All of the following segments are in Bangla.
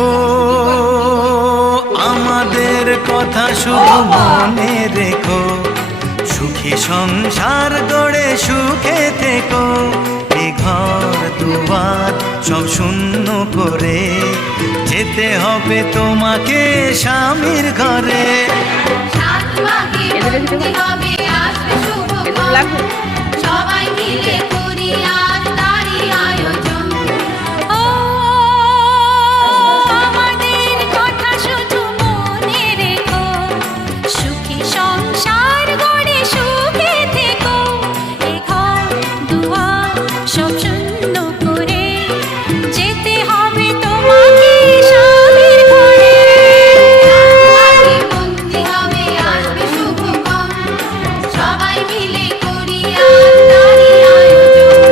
ও আমাদের কথা শুধু মনে রেখো, সুখী সংসার গড়ে সুখে থেকো। এ ঘর দুয়ার সব শূন্য করে যেতে হবে তোমাকে স্বামীর ঘরে। সবাই মিলে করি আজ তারই আয়োজন। ও আমাদের কথা শুধু মনে রেখো, সুখী সংসার গড়ে সুখে থেকো। এ ঘর দুয়ার সব শূন্য করে যেতে হবে তোমাকে স্বামীর ঘরে। বন্দি হবে আসবে শুভক্ষণ, সবাই মিলে করি আজ তারই আয়োজন।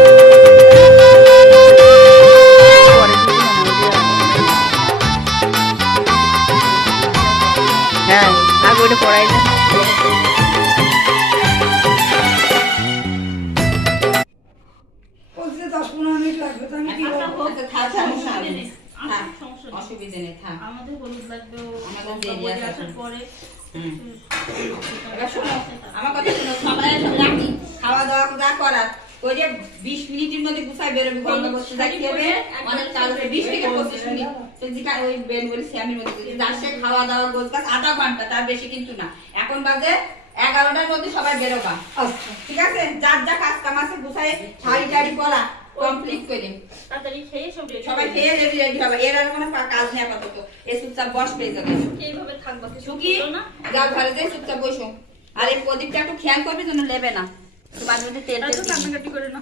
হ্যাঁ আগে ওটা পড়াই না। অসুবিধা নেই, থাক। আমাদের হলুদ লাগবে, আমাদের দেরি আছে আসার পরে এবার শোনো, আমার কথা শোনো, সবাই সব রাখি, খাওয়া দাওয়া যা করার ওই যে 20 মিনিটের মধ্যে গুছাই বেরোবি, গল্প করতে যাইতে হবে। অনেক কাজ আছে, 20 থেকে 25 মিনিট। তো যেটা ওই বেন বলি স্যামির মধ্যে যাচ্ছে, খাওয়া দাওয়া গোছ গাছ আধা ঘন্টা, তার বেশি কিন্তু না। এখন বাজে 11টার মধ্যে সবাই বেরোবা, ঠিক আছে? যার যা কাজ কাম আছে গুছাই শাড়ি টাড়ি পরা কমপ্লিট করে তাড়াতাড়ি খেয়ে সব রেডি সবাই খেয়ে রেডি রেডি হবে। এর আর কোনো কাজ নেই আপাতত। এই চুপচাপ বস পেয়ে যাবে। এইভাবে থাকবা কিছু সুখী না। যাও ঘরে যাই চুপচাপ বসো। আর এই প্রদীপটা একটু খেয়াল করবি যেন লেবে না। তো বাড়ির মধ্যে তেল তাহলে তো টেল কান্নাকাটি করে না।